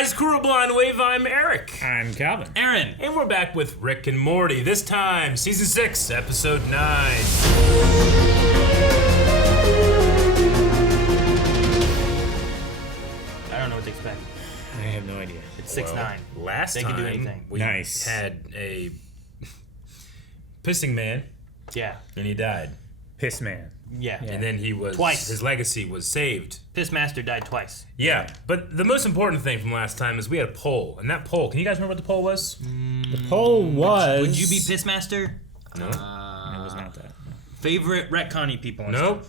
guys, Crew Blind Wave, I'm Eric. I'm Calvin. Aaron. And we're back with Rick and Morty, this time, Season 6, Episode 9. I don't know what to expect. I have no idea. It's 6-9. Last they time, can do anything. we had a pissing man. Yeah. And he died. Piss Man. Yeah. And then he was... Twice. His legacy was saved. Pissmaster died twice. Yeah, but the most important thing from last time is we had a poll. And that poll, can you guys remember what the poll was? The poll was... Would you be Pissmaster? No. It was not that. Favorite retconny people? Nope.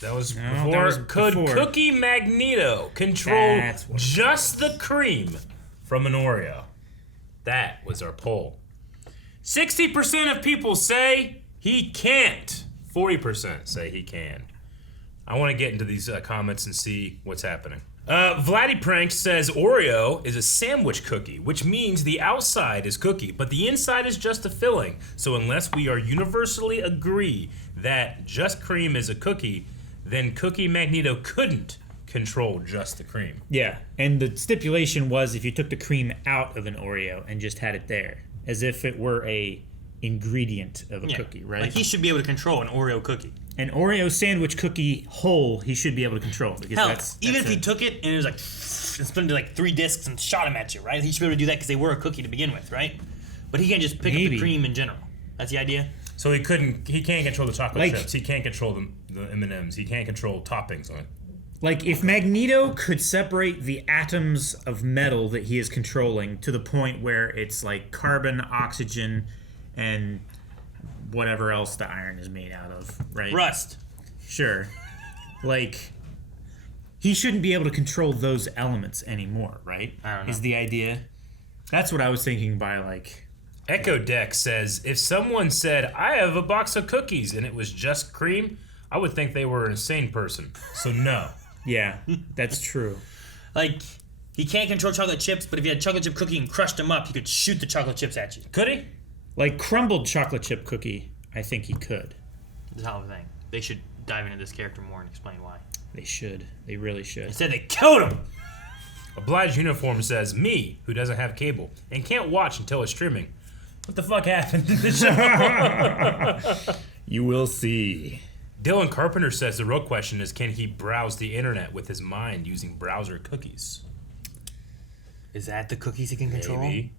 That was No, before. that was Could before. Cookie Magneto control That's what it just the cream from an Oreo? That was our poll. 60% of people say he can't. 40% say he can. I want to get into these comments and see what's happening. Vladdy Prank says Oreo is a sandwich cookie, which means the outside is cookie, but the inside is just a filling. So unless we are universally agree that just cream is a cookie, then Cookie Magneto couldn't control just the cream. Yeah, and the stipulation was if you took the cream out of an Oreo and just had it there, as if it were a ingredient of a cookie, right? Like he should be able to control an Oreo cookie. An Oreo sandwich cookie whole, he should be able to control. Because Hell, that's even if he took it and it was like, and split into like 3 discs and shot them at you, right? He should be able to do that because they were a cookie to begin with, right? But he can't just pick up the cream in general. That's the idea? So he can't control the chocolate Like- chips. He can't control the M&Ms. He can't control toppings on it. Like, if Magneto could separate the atoms of metal that he is controlling to the point where it's like carbon, oxygen, and whatever else the iron is made out of, right? Rust. Sure. Like, he shouldn't be able to control those elements anymore, right? I don't know. Is the idea. That's what I was thinking by, like... Echo Deck says, if someone said, I have a box of cookies and it was just cream, I would think they were an insane person. So no. Yeah, that's true. Like, he can't control chocolate chips, but if you had a chocolate chip cookie and crushed them up, he could shoot the chocolate chips at you. Could he? Like, crumbled chocolate chip cookie, I think he could. That's the whole thing. They should dive into this character more and explain why. They should. They really should. Instead, they killed him! Obliged Uniform says, me, who doesn't have cable and can't watch until it's streaming. What the fuck happened to the show? You will see. Dylan Carpenter says the real question is, can he browse the internet with his mind using browser cookies? Is that the cookies he can control? Maybe.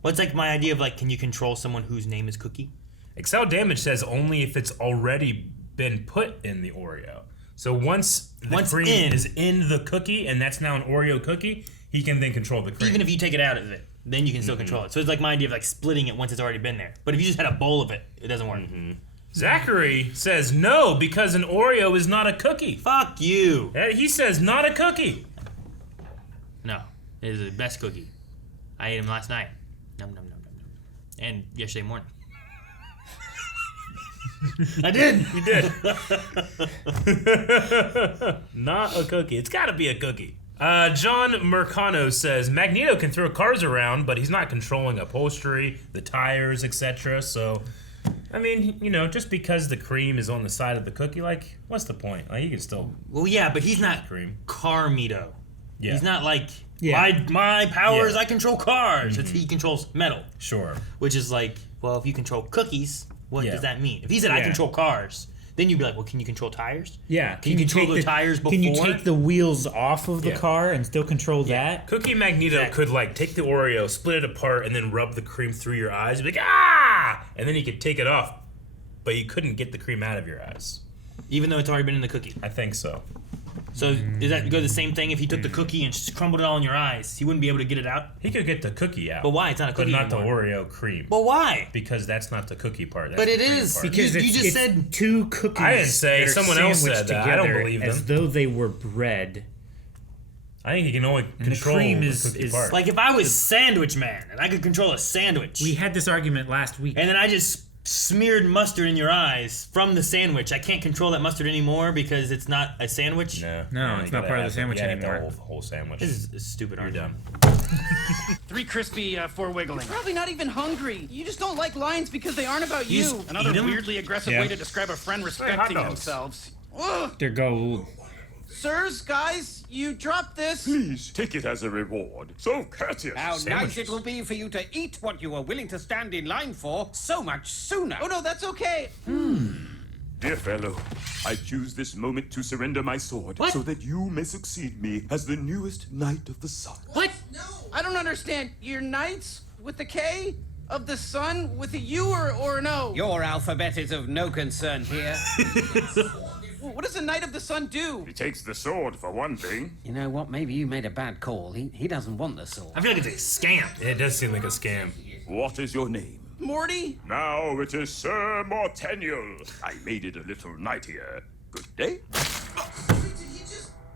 What's like my idea of like, can you control someone whose name is Cookie? Excel Damage says only if it's already been put in the Oreo. So once the cream is in the cookie and that's now an Oreo cookie, he can then control the cream. Even if you take it out of it, then you can still control it. So it's like my idea of like splitting it once it's already been there. But if you just had a bowl of it, it doesn't work. Zachary says no because an Oreo is not a cookie. Fuck you. He says not a cookie. No, it is the best cookie. I ate him last night. Num num num num num. And yesterday morning. I did. You did. Not a cookie. It's got to be a cookie. John Mercano says Magneto can throw cars around, but he's not controlling upholstery, the tires, etc. So, I mean, you know, just because the cream is on the side of the cookie, like, what's the point? Like, you can still. Well, yeah, but he's not cream. Carmito. Yeah. He's not like Yeah. my powers. Yeah. I control cars. He controls metal. Sure. Which is like, well, if you control cookies, what Yeah. does that mean? If he said I Yeah. control cars, then you'd be like, well, can you control tires? Yeah. Can you control the tires Can you before? take the wheels off of the Yeah. car and still control that? Cookie Magneto Exactly. could, like, take the Oreo, split it apart, and then rub the cream through your eyes. Be like, ah! And then he could take it off, but you couldn't get the cream out of your eyes. Even though it's already been in the cookie. I think so. So does that go the same thing if he took the cookie and just crumbled it all in your eyes? He wouldn't be able to get it out? He could get the cookie out. But why? It's not a But cookie not anymore. the Oreo cream. But why? Because that's not the cookie part. That's But it the cream is. part. Because You it's, just it's said- two cookies. I didn't say, that are someone else sandwiched said that. I don't together believe as them. though they were bread. I think he can only the control cream the is- cookie is part. Like if I was Sandwich Man and I could control a sandwich, We had this argument last week. and then I just smeared mustard in your eyes from the sandwich, I can't control that mustard anymore because it's not a sandwich? No, you it's gotta not part of the have- sandwich you gotta have anymore. The whole sandwich. This is a stupid You're argument. done. 3 crispy, 4 wiggling. Probably not even hungry. You just don't like lines because they aren't about you. Another Eat 'em? weirdly aggressive Yeah. way to describe a friend hot respecting dogs. themselves. Ugh. They're gold. Sirs, guys, you dropped this. Please take it as a reward. So courteous. How nice it will be for you to eat what you were willing to stand in line for so much sooner. Oh, no, that's okay. Dear fellow, I choose this moment to surrender my sword so that you may succeed me as the newest Knight of the Sun. What? I don't understand. You're knights with the K? Of the sun with a U or an O? Your alphabet is of no concern here. What does a Knight of the Sun do? He takes the sword, for one thing. You know what? Maybe you made a bad call. He doesn't want the sword. I feel like it's a scam. Yeah, it does seem like a scam. What is your name? Morty? Now it is Sir Mortaniel. I made it a little knightier. Good day.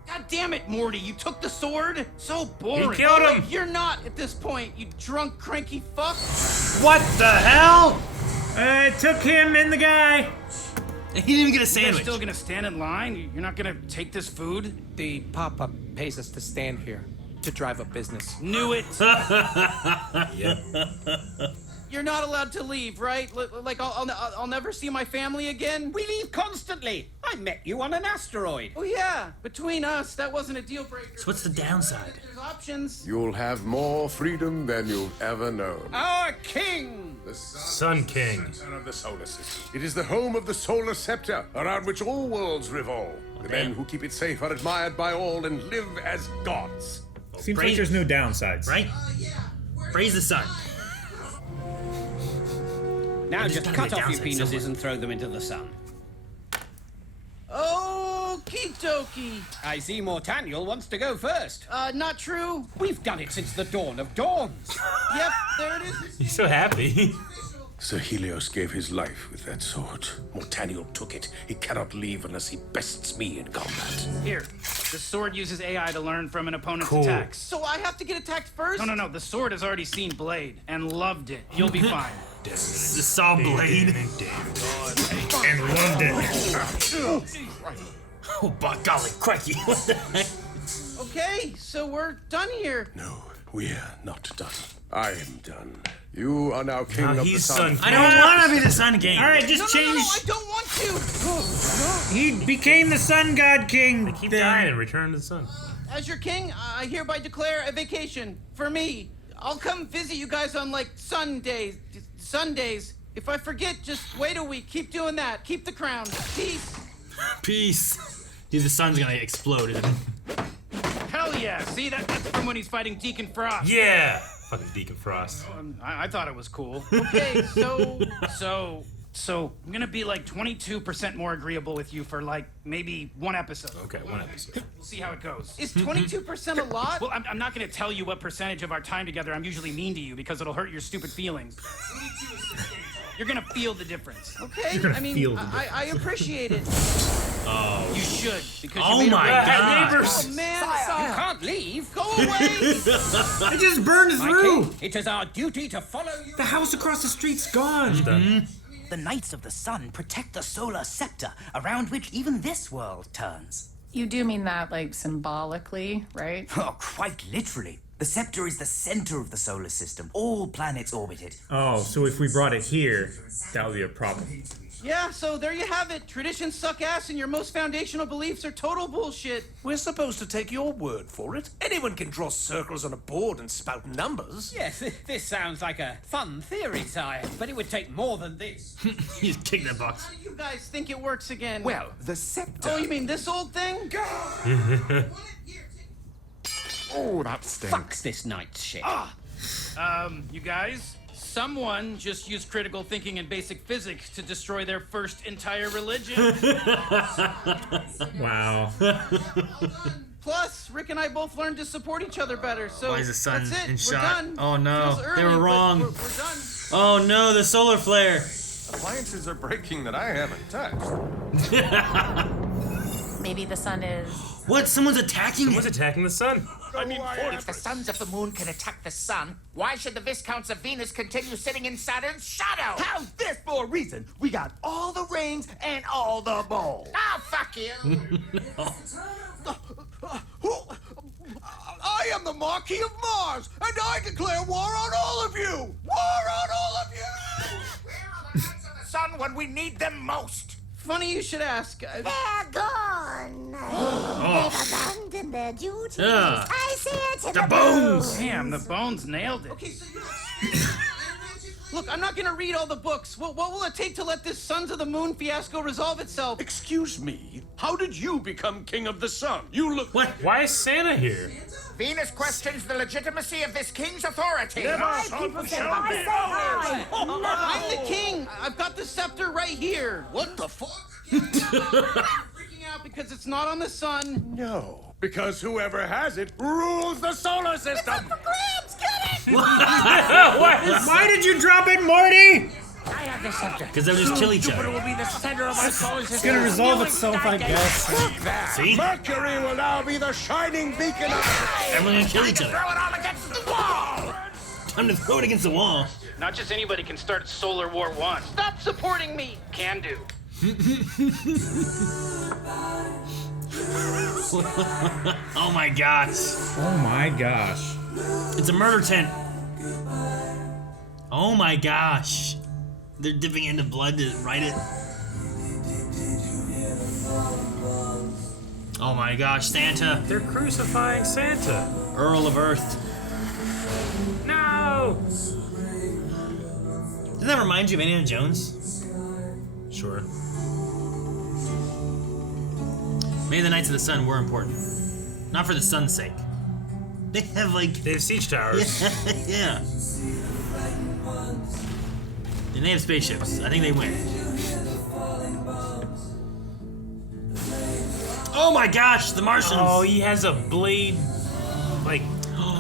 God damn it, Morty, you took the sword? So boring. He killed him. You're not at this point, you drunk, cranky fuck. What the hell? It took him and the guy. He didn't even get a You're sandwich. still gonna stand in line? You're not gonna take this food? The pop-up pays us to stand here, to drive a business. Knew it. Yep. You're not allowed to leave, right? Like, I'll never see my family again? We leave constantly. I met you on an asteroid. Oh, yeah. Between us, that wasn't a deal breaker. So what's the downside? There's options. You'll have more freedom than you've ever known. Our king. The Sun King. center of the solar system. It is the home of the solar scepter, around which all worlds revolve. The men who keep it safe are admired by all and live as gods. Seems like Praise- there's no downsides. Right? Praise the sun. Now There's just gotta cut be a off your downside penises somewhere. and throw them into the sun. Okie dokie. I see Mortaniel wants to go first. Not true. We've done it since the dawn of dawns. Yep, there it is. He's so happy. Sir Helios gave his life with that sword. Mortaniel took it. He cannot leave unless he bests me in combat. Here, the sword uses AI to learn from an opponent's Cool. attacks. So I have to get attacked first? No, the sword has already seen Blade and loved it. You'll be fine. The saw blade. And loved it. Oh, by golly, crikey. What the heck? Okay, so we're done here. No, we're not done. I am done. You are now king Now of the he's sun. Sun I don't want to be the sun king. All right, just No, change. I don't want to. He became the Sun God King. Keep then. dying and return to the sun. As your king, I hereby declare a vacation for me. I'll come visit you guys on like Sundays. If I forget, just wait a week. Keep doing that. Keep the crown. Peace. Peace. Dude, the sun's gonna explode, isn't it? Hell yeah! See, that's from when he's fighting Deacon Frost. Yeah. Fucking Deacon Frost. I thought it was cool. Okay, so So I'm gonna be like 22% more agreeable with you for like maybe one episode. Okay, one episode. We'll see how it goes. is 22% a lot? Well, I'm not gonna tell you what percentage of our time together I'm usually mean to you because it'll hurt your stupid feelings. You're gonna feel the difference. Okay, gonna I mean, feel the I appreciate it. You should because Oh you made my a real God. Neighbors. Oh man, You can't leave. go away. It just burned My through. king, it is our duty to follow you. The house across the street's gone. Done. The Knights of the Sun protect the solar scepter around which even this world turns. You do mean that, like, symbolically, right? Oh, quite literally. The scepter is the center of the solar system. All planets orbit it. Oh, so if we brought it here, that would be a problem. Yeah, so there you have it. Traditions suck ass and your most foundational beliefs are total bullshit. We're supposed to take your word for it. Anyone can draw circles on a board and spout numbers. Yes, this sounds like a fun theory, sire, but it would take more than this. He's kicked that box. How do you guys think it works again? Well, the scepter. Oh, you mean this old thing? Oh, that stinks. Fuck this night's shit. You guys, someone just used critical thinking and basic physics to destroy their first entire religion. Wow. Plus, Rick and I both learned to support each other better, so Why is the sun that's it. in We're shot? done. Oh, no. Feels They were early, but wrong. We're done. Oh no, the solar flare. Appliances are breaking that I haven't touched. Maybe the sun is. What? Someone's attacking Someone's attacking the sun. If the sons of the moon can attack the sun, why should the Viscounts of Venus continue sitting in Saturn's shadow? How's this for a reason? We got all the rings and all the balls. Ah, fuck you. I am the Marquis of Mars, and I declare war on all of you! War on all of you! Where are the Knights of the Sun when we need them most? funny you should ask. They're gone. Oh. They've abandoned their duties. Yeah. I see it in The bones. Damn, the bones nailed it. Okay, so look, I'm not gonna read all the books. What will it take to let this Sons of the Moon fiasco resolve itself? Excuse me, how did you become King of the Sun? You look... What? Why is Santa here? Venus questions the legitimacy of this king's authority. People say, I say hi. I'm the king. I've got the scepter right here. What the fuck? Freaking out because it's not on the sun. No, because whoever has it rules the solar system. Grabs, get it! Why did you drop it, Morty? I have the scepter. Because they'll just kill each Jupiter other. will be the center of my solar system. It's gonna resolve itself, I guess. See? Mercury will now be the shining beacon of... Everyone gonna kill each other. Throw it all against the wall. Time to throw it against the wall. Not just anybody can start Solar War 1. Stop supporting me. Can do. Oh my gosh. Oh my gosh. It's a murder tent. Oh my gosh. They're dipping into blood to write it. Oh my gosh, Santa. They're crucifying Santa. Earl of Earth. No! Doesn't that remind you of Indiana Jones? Sure. Maybe the Knights of the Sun were important. Not for the sun's sake. They have They have siege towers. yeah. And they have spaceships. I think they win. Oh my gosh, the Martians! Oh, he has a blade, like,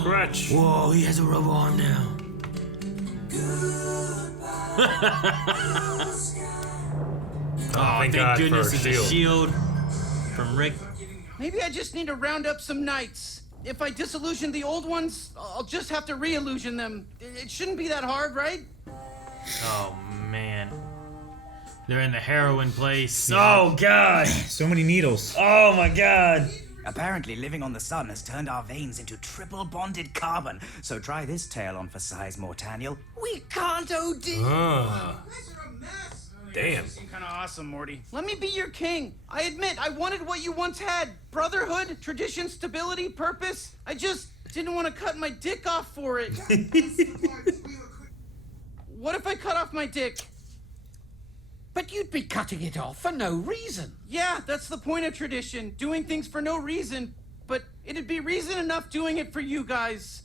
crutch. Whoa, he has a rubber arm now. Thank thank God goodness for it's a a shield. shield from Rick. Maybe I just need to round up some knights. If I disillusion the old ones, I'll just have to re-illusion them. It shouldn't be that hard, right? Oh man. They're in the heroin place. Oh god! So many needles. Oh my god! Apparently, living on the sun has turned our veins into triple bonded carbon. So try this tale on for size, Mortaniel. We can't OD. Damn. Kind of awesome, Morty. Let me be your king. I admit, I wanted what you once had. Brotherhood, tradition, stability, purpose. I just didn't want to cut my dick off for it. What if I cut off my dick? But you'd be cutting it off for no reason. Yeah, that's the point of tradition. Doing things for no reason. But it'd be reason enough doing it for you guys.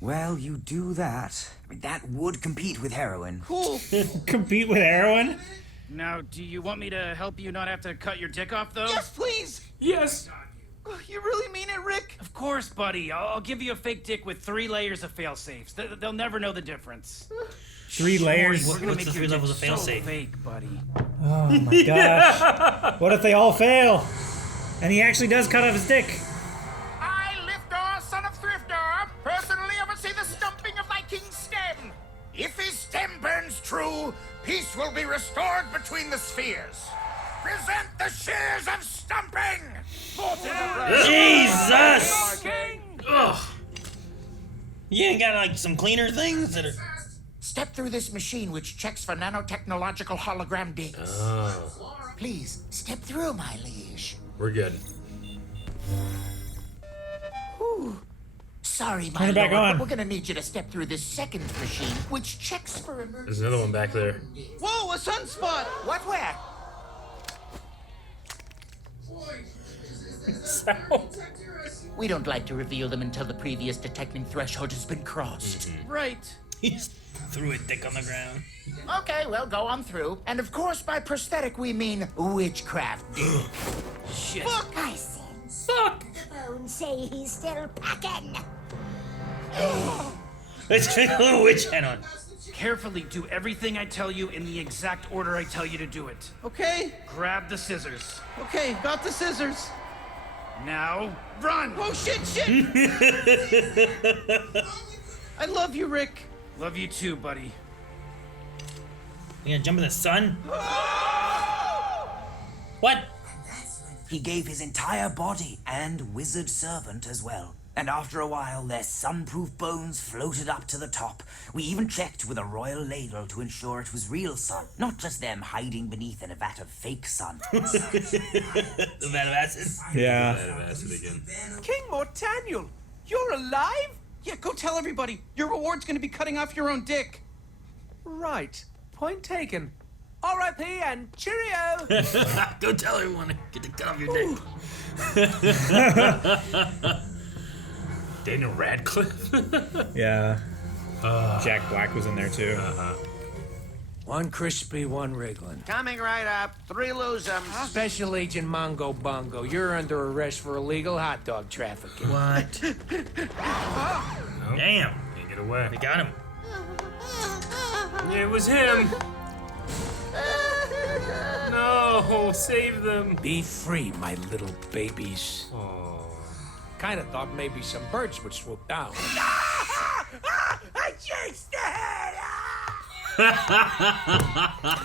Well, you do that. I mean, that would compete with heroin. Cool. Compete with heroin? Now, do you want me to help you not have to cut your dick off, though? Yes, please. Yes. Oh, you really mean it, Rick? Of course, buddy. I'll give you a fake dick with 3 layers of fail-safes. They'll never know the difference. 3 layers? We're gonna What's make the your 3 levels dick of fail-safe? so fake, buddy. Oh my gosh. What if they all fail? And he actually does cut off his dick. I, Liftar, son of Thriftar, personally oversee the stumping of thy king's stem. If his stem burns true, peace will be restored between the spheres. Present the shears of stumping! Jesus! Ugh. You ain't got like some cleaner things that are. Step through this machine which checks for nanotechnological hologram dicks. Please, step through, my liege. We're good. Whew. Sorry, my Turn it back lord, on. but we're gonna need you to step through this second machine, which checks for emergency. There's another one back there. Whoa, a sunspot! What, where? We don't like to reveal them until the previous detecting threshold has been crossed. Right. He just threw a dick on the ground. Okay, well, go on through. And of course, by prosthetic, we mean witchcraft. Shit. Fuck! I see. Fuck! The bones say he's still packing. Let's take a little witch hat on. Carefully do everything I tell you in the exact order I tell you to do it. Okay. Grab the scissors. Okay, got the scissors. Now, run! Oh, shit! I love you, Rick. Love you too, buddy. You gonna jump in the sun? What? He gave his entire body and wizard servant as well. And after a while, their sun-proof bones floated up to the top. We even checked with a royal ladle to ensure it was real sun, not just them hiding beneath in a vat of fake sun. The vat of acid? Yeah. Vat of acid again. King Mortaniel, you're alive? Yeah, go tell everybody. Your reward's gonna be cutting off your own dick. Right. Point taken. R.I.P. and cheerio! Go tell everyone. Get the cut off your dick. Daniel Radcliffe. Yeah. Jack Black was in there too. One crispy, one wriggling. Coming right up. 3 losums. Special Agent Mongo Bongo, you're under arrest for illegal hot dog trafficking. What? Damn. Can't get away. They got him. It was him. No, save them. Be free, my little babies. Kinda thought maybe some birds would swoop down. I chased it!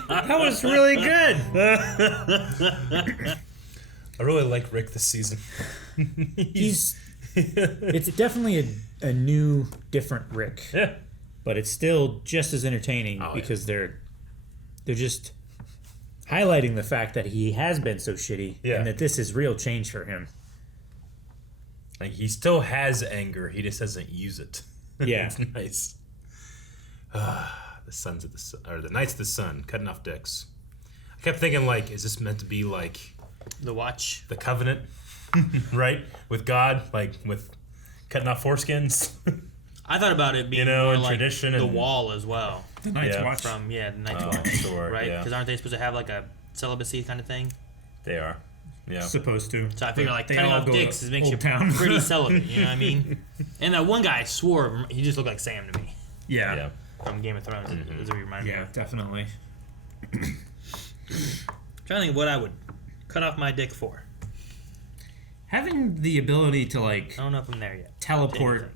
That was really good. I really like Rick this season. It's definitely a new, different Rick. Yeah. But it's still just as entertaining because they're just highlighting the fact that he has been so shitty and that this is real change for him. Like, he still has anger, he just doesn't use it. Yeah. It's nice. The Sons of the Sun, or the Knights of the Sun, cutting off dicks. I kept thinking, like, is this meant to be like The Watch, the Covenant, right? With God, like with cutting off foreskins. I thought about it being more like tradition the and Wall as well. The Night's Watch. From the Night's Oh, Watch, sure, right? yeah. Because aren't they supposed to have like a celibacy kind of thing? They are. Yeah. Supposed to. So I figure like They cutting all off go to dicks makes you Old Town. pretty celibate. You know what I mean? And that one guy swore he just looked like Sam to me Yeah. from Game of Thrones. That's what he reminded me Yeah, of. definitely. I'm trying to think of what I would cut off my dick for. Having the ability to like I don't know if I'm there yet. teleport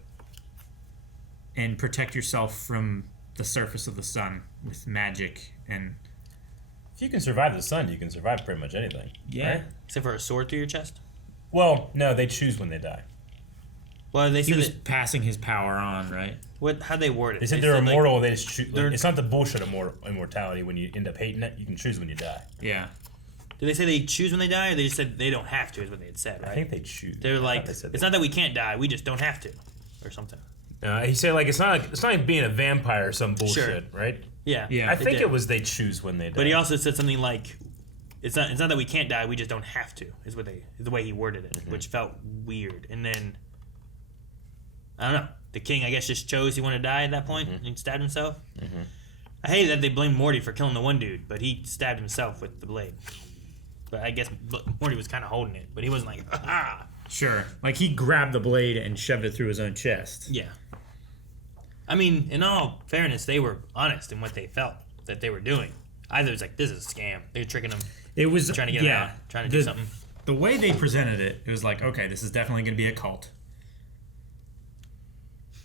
and protect yourself from the surface of the sun with magic and If you can survive the sun, you can survive pretty much anything. Right? Except for a sword through your chest. Well, no, they choose when they die. Well, they he said was that, passing his power on, right? how'd they word it? They said they're like, immortal. They just choose. they're- It's not the bullshit immortality when you end up hating it. You can choose when you die. Yeah. Did they say they choose when they die, or they just said they don't have to? Is what they had said, right? I think they choose. They're I like, thought they said it's not that we can't die, we just don't have to, or something. He said like it's not like being a vampire or some bullshit, right? Yeah, I they think did. it was they choose when they die. But he also said something like, "It's not that we can't die, we just don't have to." Is the way he worded it, which felt weird. And then I don't know. The king, I guess, just chose he wanted to die at that point and stabbed himself. I hate that they blamed Morty for killing the one dude, but he stabbed himself with the blade. But I guess Morty was kind of holding it, but he wasn't like, ah. Sure. Like he grabbed the blade and shoved it through his own chest. Yeah. I mean, in all fairness, they were honest in what they felt that they were doing. Either it was like, this is a scam. They were tricking him. It was trying to get him out, trying to do something. The way they presented it, it was like, okay, this is definitely going to be a cult.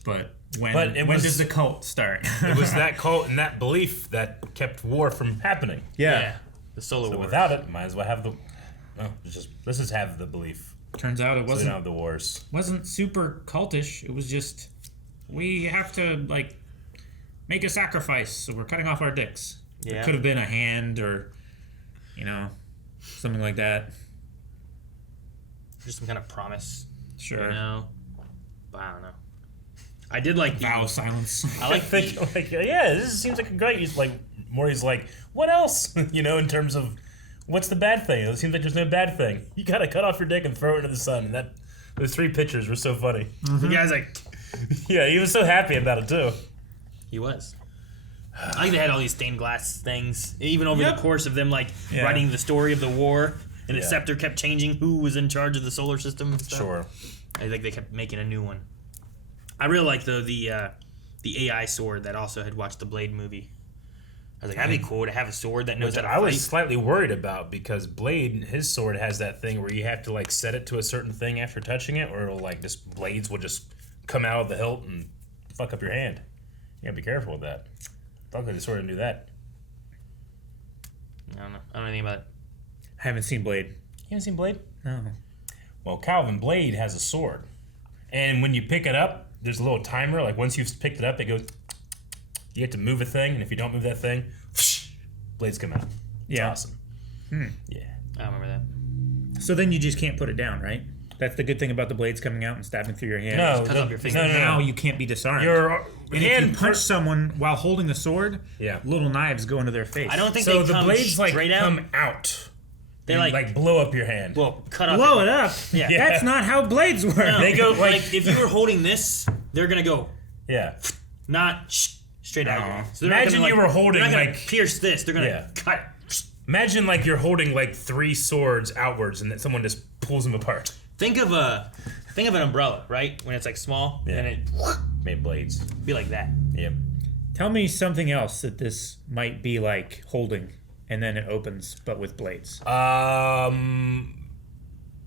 But when does the cult start? It was that cult and that belief that kept war from happening. Yeah. The solar So war. without it, might as well have the. No, let's just have the belief. Turns out it So we wasn't don't have the wars. wasn't super cultish. It was just we have to like make a sacrifice, so we're cutting off our dicks. Yeah. It could have been a hand or something like that. Just some kind of promise. Sure. You know? But I don't know. I did like vow of silence. I like thinking like, yeah, this seems like a great. He's like, Morty's like, what else? In terms of what's the bad thing? It seems like there's no bad thing. You gotta cut off your dick and throw it into the sun. And those 3 pictures were so funny. The guy's like, yeah, he was so happy about it too. He was. I think they had all these stained glass things, even over the course of them writing the story of the war, and the scepter kept changing who was in charge of the solar system and stuff. Sure. I think they kept making a new one. I really like though the AI sword that also had watched the Blade movie. I was like, that'd be cool to have a sword that knows how to I fight. was slightly worried about because Blade, his sword has that thing where you have to like set it to a certain thing after touching it, or it'll like just blades will just come out of the hilt and fuck up your hand. You gotta be careful with that. Luckily, the sword didn't do that. I don't know. I don't know anything about it. I haven't seen Blade. You haven't seen Blade? No. Well, Calvin Blade has a sword. and when you pick it up, there's a little timer. Like once you've picked it up, it goes. You have to move a thing, and if you don't move that thing, blades come out. It's awesome. Yeah, I remember that. So then you just can't put it down, right? That's the good thing about the blades coming out and stabbing through your hand. No, cut off your finger. no. Now you can't be disarmed. Your and if you punch someone while holding the sword, little knives go into their face. I don't think so. they The come blades like straight out. come out. They and, like blow up your hand. Well, cut off. Blow it up. Yeah. That's not how blades work. No, They go like if you were holding this, they're gonna go. Yeah. Not straight out. So Imagine you were holding they're not gonna like pierce this. They're gonna cut. Imagine like you're holding like 3 swords outwards, and then someone just pulls them apart. Think of an umbrella, right? When it's like small, and it made blades. Be like that. Yep. Tell me something else that this might be like holding, and then it opens, but with blades.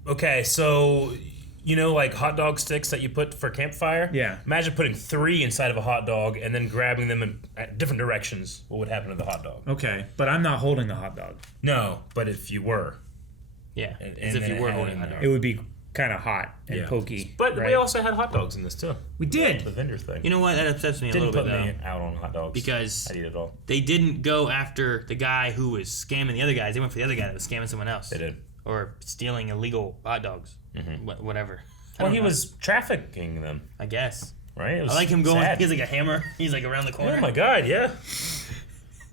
Okay, so you know, like hot dog sticks that you put for campfire. Yeah. Imagine putting 3 inside of a hot dog and then grabbing them in at different directions. What would happen to the hot dog? Okay, but I'm not holding the hot dog. No, but if you were. Yeah. As if you were holding a hot dog. It would be kind of hot and pokey. But right? we also had hot dogs in this too. We did. The vendor thing. You know what? That upsets me a Didn't little bit put me though. out on hot dogs Because I'd eat it all. they didn't go after the guy who was scamming the other guys. They went for the other guy that was scamming someone else. They did. Or stealing illegal hot dogs. Whatever. Well, he was trafficking them. I guess. Right? It was I like him going. sad. He has like a hammer. He's like around the corner. Oh my god, yeah.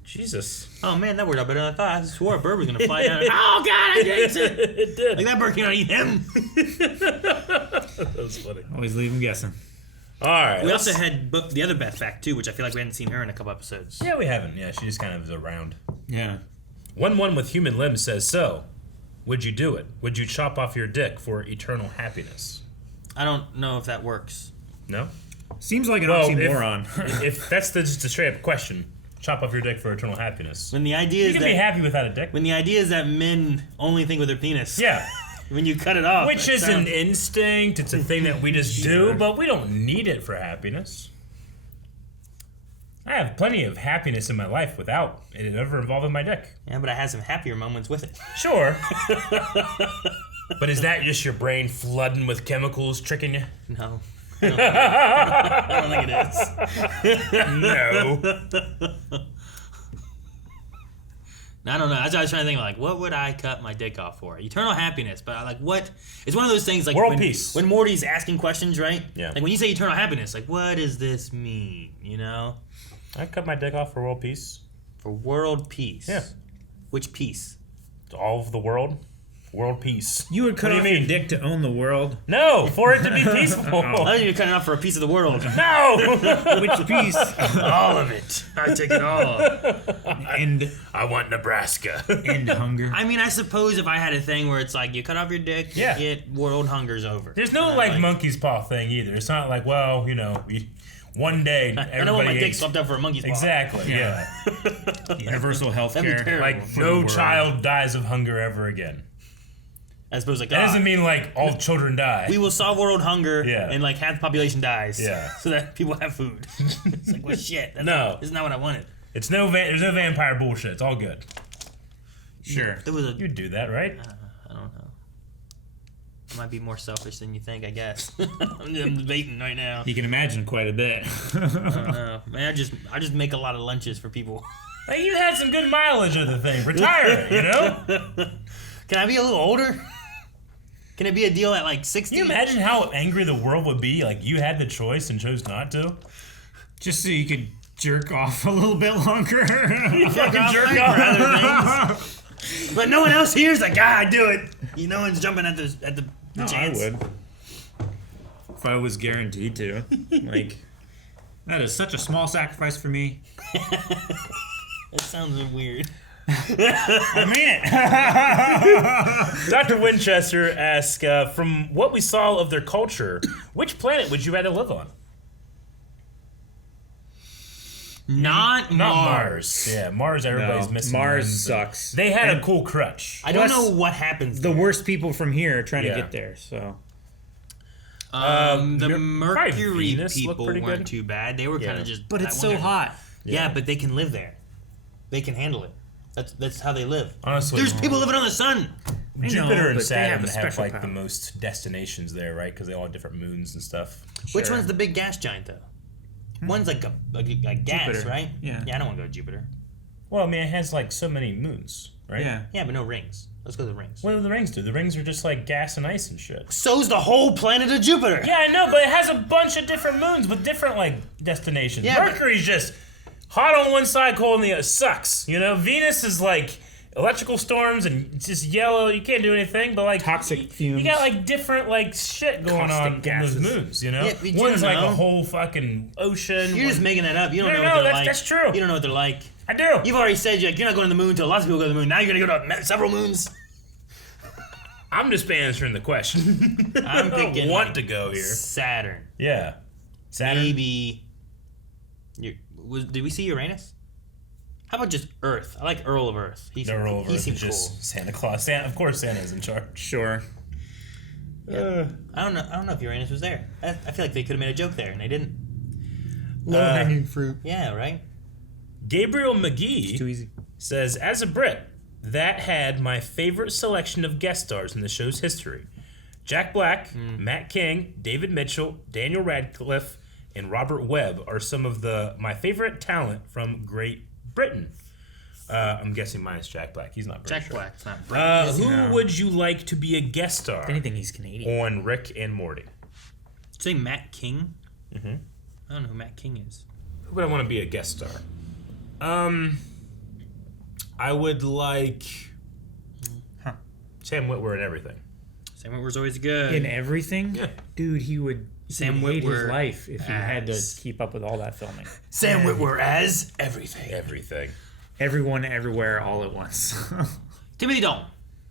Jesus. Oh man, that worked out better than I thought. I swore a bird was gonna fly down. Oh god, I jinxed it. It did. Like that bird cannot eat him. That was funny. Always leave them guessing. All right. We also had the other Beth fact too, which I feel like we hadn't seen her in a couple episodes. Yeah, we haven't. Yeah, she just kind of is around. Yeah. 1-1 with human limbs says, so, would you do it? Would you chop off your dick for eternal happiness? I don't know if that works. No? Seems like an oxymoron. If that's just a straight up question, chop off your dick for eternal happiness. When the idea you is can that be happy without a dick. When the idea is that men only think with their penis. Yeah. When you cut it off. Which is an instinct. It's a thing that we just do, but we don't need it for happiness. I have plenty of happiness in my life without it ever involving my dick. Yeah, but I had some happier moments with it. Sure. But is that just your brain flooding with chemicals tricking you? No. I don't think it is. No. I don't know. That's what I was trying to think. Like, what would I cut my dick off for? Eternal happiness, but like, what? It's one of those things. Like world peace. When Morty's asking questions, right? Yeah. Like when you say eternal happiness, like, what does this mean? You know? I cut my dick off for world peace. For world peace. Yeah. Which peace? All of the world. World peace. You would cut What off do you your mean? dick to own the world? No, for it to be peaceful. I thought you were cutting off for a piece of the world. No! Which piece? All of it. I take it all. And I want Nebraska. end hunger. I mean, I suppose if I had a thing where it's like you cut off your dick, Yeah. world hunger's over. There's no like monkey's paw thing either. It's not like, well, you know, one day I don't want my dick ate. swapped out for a monkey's paw. Exactly. Yeah. Universal health That'd be care. terrible. Like For the no world. child dies of hunger ever again. I suppose like That doesn't mean like all children die. we will solve world hunger Yeah. and like half the population dies. Yeah. So that people have food. It's like, well, shit. That's not what I wanted. It's there's no vampire bullshit. It's all good. Sure. There was a. You'd do that, right? I don't know. I might be more selfish than you think. I guess. I'm debating right now. You can imagine quite a bit. I don't know. Man, I just make a lot of lunches for people. Like, you had some good mileage of the thing. Retire it, you know? Can I be a little older? Can it be a deal at like 60? Can you imagine how angry the world would be? Like, you had the choice and chose not to? Just so you could jerk off a little bit longer. You fucking jerk for off. other things. But no one else here's like, I do it. No one's jumping at the No, chance. I would. If I was guaranteed to. Like, that is such a small sacrifice for me. That sounds weird. I mean it. Dr. Winchester asks, from what we saw of their culture, which planet would you rather live on? Not Mars. Yeah, Mars, everybody's No, missing. Mars limbs. sucks. They had And a cool crutch. I don't Plus, know what happens. The worst people from here are trying Yeah. to get there, so. The probably Mercury Venus looked people pretty weren't good. too bad. They were kind Yeah. of just. But it's I so wonder- hot. Yeah, but they can live there. They can handle it. That's how they live. Honestly, There's people living on the sun. I Jupiter know, and but they have Saturn a have special like the power. most destinations there, right? Because they all have different moons and stuff. Which one's the big gas giant though? One's like a gas, Jupiter. right? Yeah. Yeah, I don't want to go to Jupiter. Well, I mean, it has like so many moons, right? Yeah. Yeah, but no rings. Let's go to the rings. What do the rings do? The rings are just like gas and ice and shit. So's the whole planet of Jupiter. Yeah, I know, but it has a bunch of different moons with different like destinations. Yeah, but- Mercury's just hot on one side, cold on the other. Sucks. You know, Venus is like electrical storms and it's just yellow. You can't do anything, but like Toxic fumes. You got like different like shit going Caustic on in gases. those moons. You know, Yeah, but you one's don't like know. a whole fucking ocean. You're just making that up. You don't No, know no, what they're that's- like. that's true. You don't know what they're like. I do. You've already said you're not going to the moon until lots of people go to the moon. Now you're going to go to several moons. I'm just answering the question. I'm I don't thinking want like to go here. Saturn. Yeah, Saturn. Maybe. Did we see Uranus? How about just Earth? I like Earl of Earth. The Earl of he Earth seems is cool. just Santa Claus. Of course, Santa's in charge. Sure. I don't know if Uranus was there. I feel like they could have made a joke there and they didn't. Low-hanging fruit. Yeah, right. Gabriel McGee Too easy. says, as a Brit, that had my favorite selection of guest stars in the show's history. Jack Black, Matt King, David Mitchell, Daniel Radcliffe, and Robert Webb are some of my favorite talent from Great Britain. I'm guessing mine's Jack Black. He's not British. Jack Black's not British. Who would you like to be a guest star If anything, he's Canadian. on Rick and Morty? Say Matt King? Mm-hmm. I don't know who Matt King is. Who would I want to be a guest star? I would like Sam Witwer and everything. Sam Witwer's always good. In everything? Yeah. Dude, he would Sam hate his Witwer life if he had to as- keep up with all that filming. Sam Witwer as everything. Everything. Everyone, everywhere, all at once. Timothy Dalton.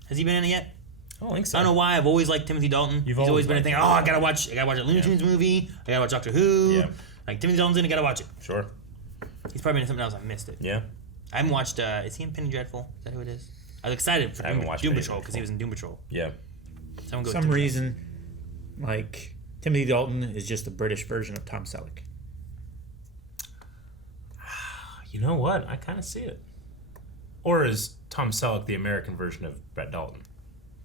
Has he been in it yet? I don't think so. I don't know why. I've always liked Timothy Dalton. You've He's always always been a liked thing. him. Oh, I gotta watch a Looney Tunes movie. I gotta watch Doctor Who. Yeah. Like Timothy Dalton's in it. Gotta watch it. Sure. He's probably been in something else. I missed it. Yeah. I haven't watched. Is he in Penny Dreadful? Is that who it is? I was excited for I haven't Doom watched Patrol Penny because he was in Doom Patrol. Yeah. Someone go with some Doom reason, like, Timothy Dalton is just the British version of Tom Selleck. You know what? I kind of see it. Or is Tom Selleck the American version of Brett Dalton?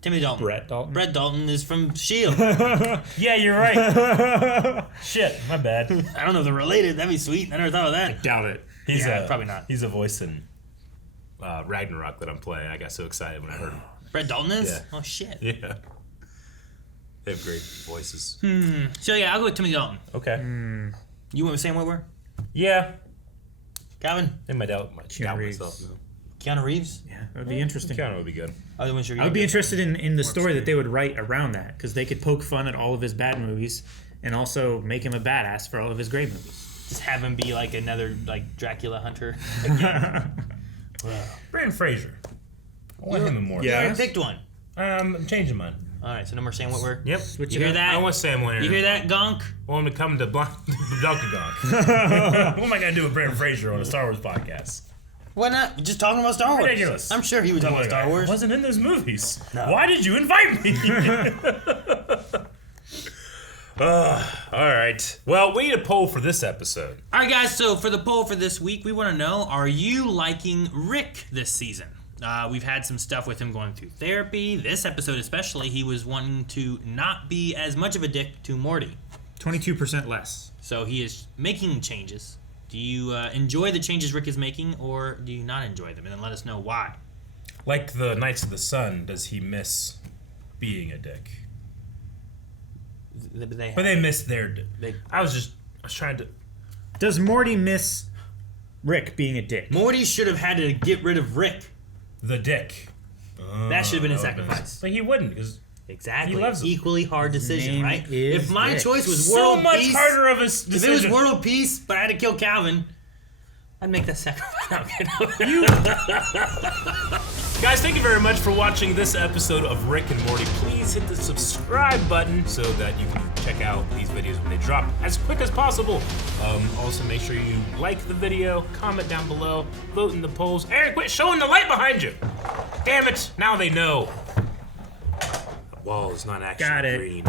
Timothy Dalton. Brett Dalton. Brett Dalton is from S.H.I.E.L.D. Yeah, you're right. Shit, my bad. I don't know if they're related. That'd be sweet. I never thought of that. Doubt it. He's probably not. He's a voice in Ragnarok that I'm playing. I got so excited when I heard him. Brett Dalton is? Yeah. Oh, shit. Yeah. They have great voices. So, yeah, I'll go with Timothy Dalton. Okay. You went with Sam Witwer? Yeah. Calvin? I might doubt Reeves. myself. No. Keanu Reeves? Yeah, that would be interesting. Keanu would be good. I wasn't sure you I would be were- interested in the story that they would write around that, because they could poke fun at all of his bad movies and also make him a badass for all of his great movies. Just have him be like another like Dracula hunter. Brandon Fraser. I want him in more. You already picked one. I'm changing mine. All right, so no more Sam Witwer. Yep. Switch You it hear up. that? I want Sam Witwer. You hear that, Gonk? I want him to come to Donkey Gonk. What am I going to do with Brandon Fraser on a Star Wars podcast? Why not? You're just talking about Star Wars. Ridiculous. I'm sure he would talk about Star Wars. I wasn't in those movies. No. Why did you invite me? All right. Well, we need a poll for this episode. All right, guys. So for the poll for this week, we want to know: are you liking Rick this season? We've had some stuff with him going through therapy. This episode, especially, he was wanting to not be as much of a dick to Morty. 22% less. So he is making changes. Do you enjoy the changes Rick is making, or do you not enjoy them? And then let us know why. Like the Knights of the Sun, does he miss being a dick? But they miss their dick. I was trying to... Does Morty miss Rick being a dick? Morty should have had to get rid of Rick. The dick. That should have been his that would've been- sacrifice. But he wouldn't, because... Exactly. He loves him. Equally hard decision, name right? is If my Rick. choice was So world much peace, harder of a if it was decision. world peace, but I had to kill Calvin, I'd make that sacrifice. Guys, thank you very much for watching this episode of Rick and Morty. Please hit the subscribe button so that you can check out these videos when they drop as quick as possible. Also, make sure you like the video, comment down below, vote in the polls. Aaron, quit showing the light behind you. Damn it, now they know. The wall is not actually Got it. green.